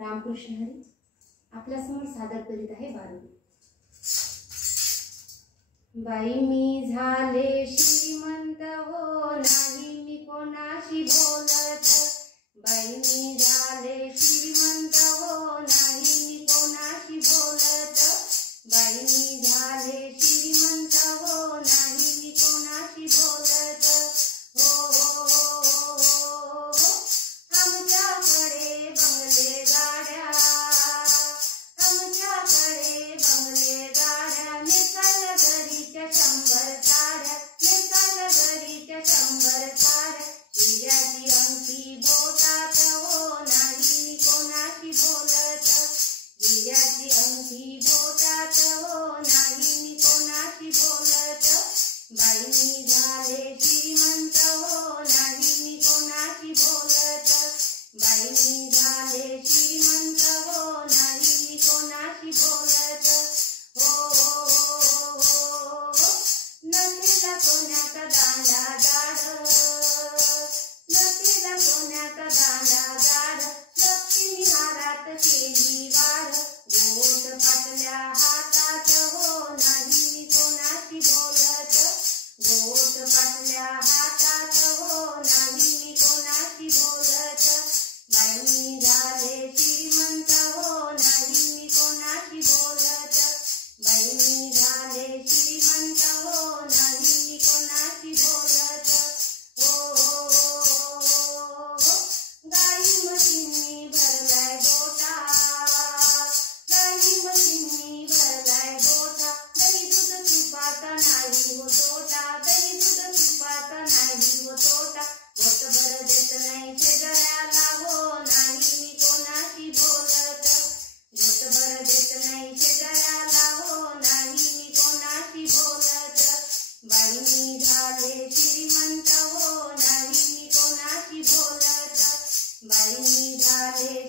रामकृष्ण हरी आपल्यासमोर सादर करीत आहे बारुदी। बाई मी झाले श्रीमंत हो नाही मी कोणाशी बोलत, बाई मी झाले श्रीमंत हो नाही मी कोणाशी बोलत, बाई मी झाले श्रीमंत हो नाही मी कोणाशी बोलत। हो हो हो हो आमच्याकडे बंगले गाड्या, आमच्याकडे बंगले गाड्या, निकाल घरीच्या 100 साड्या, निकाल घरीच्या 100 साड्या, हिऱ्याची अंगठी बोटात हो नाही मी कोणाशी बोलत, हिऱ्याची अंगठी बोटात हो नाही मी कोणाशी बोलत, बाई मी झाले श्रीमंत हो नाही मी कोणाशी बोलत, बाई मी झाले श्रीमंत हो नाही मी कोणाशी बोलत। हो हो हो हो नदीला कोण्याचा दांडा जाड, नदीला कोण्याचा दांडा जाड, लक्ष्मी हारात केली वाढ, गोट पाटल्या हातात हो नाही मी कोणाशी बोलत, गोट पाटल्या हातात हो नाही मी कोणाशी बोलत, बाई मी झाले श्रीमंत हो नाही मी कोणाशी बोलत, बाई मी झाले श्रीमंत हो नाही मी कोणाशी बोलत। हो हो हो गाई म्हशींनी भरलाय गोठा, गाई म्हशींनी भरलाय गोठा, दही दूध तुपाचा नाही हो तोटा, दही दूध तुपाचा नाही हो तोटा, घोटभर देत नाही शेजाऱ्याला हो नाही मी कोणाशी बोलत, घोटभर देत नाही शेजाऱ्याला हो नाही मी कोणाशी बोलत, बाई मी झाले श्रीमंत हो नाही मी कोणाशी बोलत, बाई मी झाले